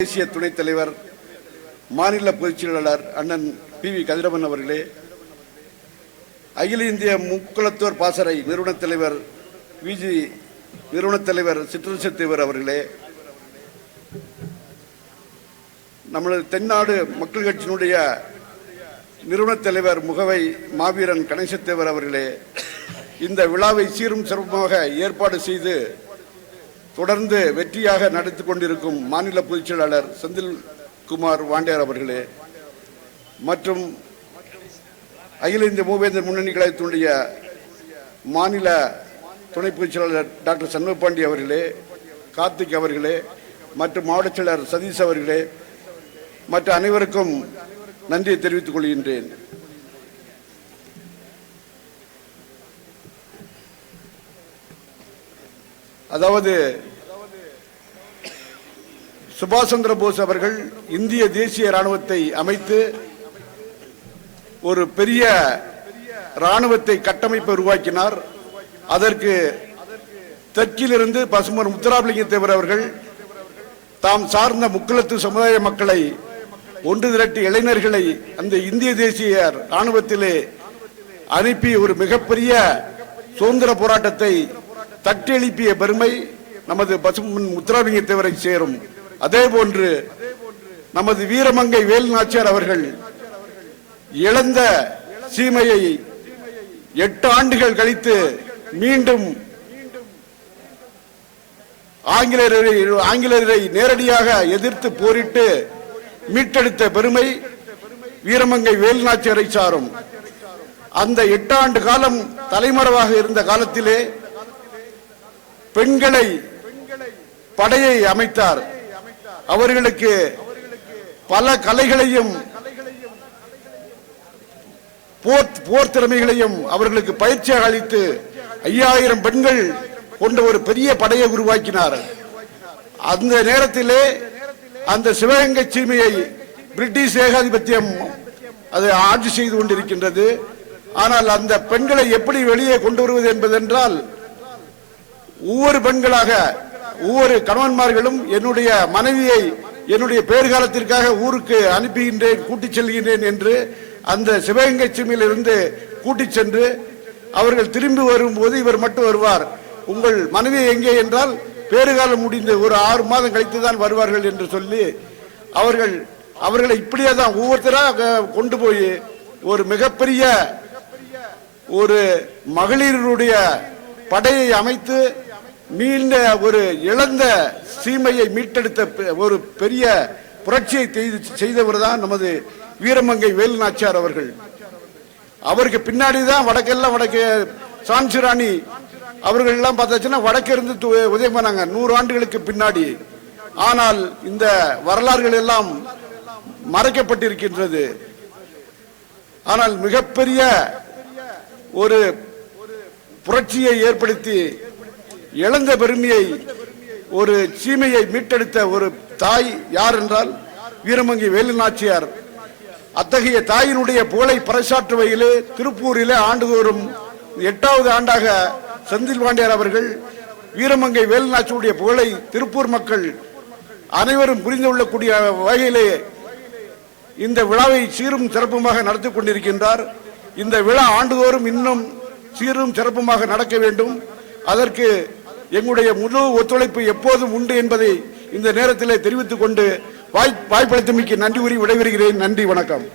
தேசிய துணைத் தலைவர் மாநில பொதுச் செயலாளர் அண்ணன் பி. வி. கதிரவன் அவர்களே அகில இந்திய முக்குளத்தோர் பாசறை நிறுவனத் தலைவர் விஜி நிறுவனத் தலைவர் சிற்றரசு தலைவர் அவர்களே நமது தென்னாடு மக்கள் கட்சியினுடைய நிறுவனத் தலைவர் முகவை மாவீரன் கணேசத்தேவர் அவர்களே இந்த விழாவை சீரும் சிறப்புமாக ஏற்பாடு செய்து தொடர்ந்து வெற்றியாக நடத்தி கொண்டிருக்கும் மாநில பொதுச் செயலாளர் செந்தில்குமார் வாண்டியார் அவர்களே மற்றும் அகில இந்திய மூவேந்தர் முன்னணி கழகத்தினுடைய மாநில துணை பொதுச் செயலாளர் டாக்டர் சண்முகபாண்டி அவர்களே கார்த்திக் அவர்களே மற்றும் மாவட்ட செயலர் சதீஷ் அவர்களே மற்ற அனைவருக்கும் நன்றியை தெரிவித்துக் கொள்கின்றேன். அதாவது சுபாஷ் சந்திர போஸ் அவர்கள் இந்திய தேசிய ராணுவத்தை அமைத்து ஒரு பெரிய ராணுவத்தை கட்டமைப்பை உருவாக்கினார். அதற்கு தெற்கிலிருந்து பசுமர் முத்துராமலிங்க தேவர் அவர்கள் தாம் சார்ந்த முக்களத்து சமுதாய மக்களை ஒன்று திரட்டி இளைஞர்களை அந்த இந்திய தேசிய ராணுவத்திலே அனுப்பி ஒரு மிகப்பெரிய சுதந்திர போராட்டத்தை தட்டி எழுப்பிய பெருமை நமது பசுமன் முத்துராமலிங்க தேவரை சேரும். அதே போன்று நமது வீரமங்கை வேல் நாச்சியார் அவர்கள் இழந்த சீமையை எட்டு ஆண்டுகள் கழித்து மீண்டும் ஆங்கிலேயரை ஆங்கிலேயரை நேரடியாக எதிர்த்து போரிட்டு மீட்டெடுத்த பெருமை வீரமங்கை வேலுநாச்சியரை சாரும். அந்த எட்டாண்டு காலம் தலைமறைவாக இருந்த காலத்திலே பெண்களை படையை அமைத்தார். அவர்களுக்கு பல கலைகளையும் போர் திறமைகளையும் அவர்களுக்கு பயிற்சியாக அளித்து ஐயாயிரம் பெண்கள் கொண்ட ஒரு பெரிய படையை உருவாக்கினார். அந்த நேரத்திலே அந்த சிவகங்கை சீமையை பிரிட்டிஷ் ஏகாதிபத்தியம் அது ஆட்சி செய்து கொண்டிருக்கின்றது. ஆனால் அந்த பெண்களை எப்படி வெளியே கொண்டு வருவது என்பதென்றால் ஒவ்வொரு பெண்களாக ஒவ்வொரு கணவன்மார்களும் என்னுடைய மனைவியை என்னுடைய பேறுகாலத்திற்காக ஊருக்கு அனுப்புகின்றேன் கூட்டிச் செல்கின்றேன் என்று அந்த சிவகங்கை சிமையில் இருந்து கூட்டிச் சென்று அவர்கள் திரும்பி வரும்போது இவர் மட்டும் வருவார். உங்கள் மனைவி எங்கே என்றால் பேறுகாலம் முடிந்து ஒரு ஆறு மாதம் கழித்து தான் வருவார்கள் என்று சொல்லி அவர்கள் அவர்களை இப்படியே தான் ஒவ்வொருத்தராக கொண்டு போய் ஒரு மிகப்பெரிய ஒரு மகளிருடைய படையை அமைத்து மீண்ட ஒரு இழந்த சீமையை மீட்டெடுத்த பெ- ஒரு பெரிய புரட்சியை செய்து- செய்தவர் தான் நமது வீரமங்கை வேலுநாச்சியார் அவர்கள். அவருக்கு பின்னாடி தான் வடக்கெல்லாம் வடக்கு சான்சிராணி அவர்கள் எல்லாம் பார்த்தாச்சுன்னா வடக்கு இருந்து உதவி உதயம் பண்ணாங்க நூறு ஆண்டுகளுக்கு பின்னாடி. ஆனால் இந்த வரலாறுகள் எல்லாம் மறைக்கப்பட்டிருக்கின்றது. ஆனால் மிகப்பெரிய ஒரு புரட்சியை ஏற்படுத்தி இழந்த பெருமையை ஒரு சீமையை மீட்டெடுத்த ஒரு தாய் யார் என்றால் வீரமங்கி வேலுநாச்சியார். அத்தகைய தாயினுடைய புகழை பறைசாற்றுவையிலே திருப்பூரிலே ஆண்டுதோறும் எட்டாவது ஆண்டாக செந்தில் பாண்டியார் அவர்கள் வீரமங்கை வேலுநாச்சியுடைய புகழை திருப்பூர் மக்கள் அனைவரும் புரிந்து கொள்ளக்கூடிய வகையிலே இந்த விழாவை சீரும் சிறப்புமாக நடத்தி கொண்டிருக்கின்றார். இந்த விழா ஆண்டுதோறும் இன்னும் சீரும் சிறப்புமாக நடக்க வேண்டும். அதற்கு எங்களுடைய முழு ஒத்துழைப்பு எப்போதும் உண்டு என்பதை இந்த நேரத்தில் தெரிவித்துக் கொண்டு வாய் வாய்ப்பளித்தமைக்கு நன்றி கூறி விடைபெறுகிறேன். நன்றி வணக்கம்.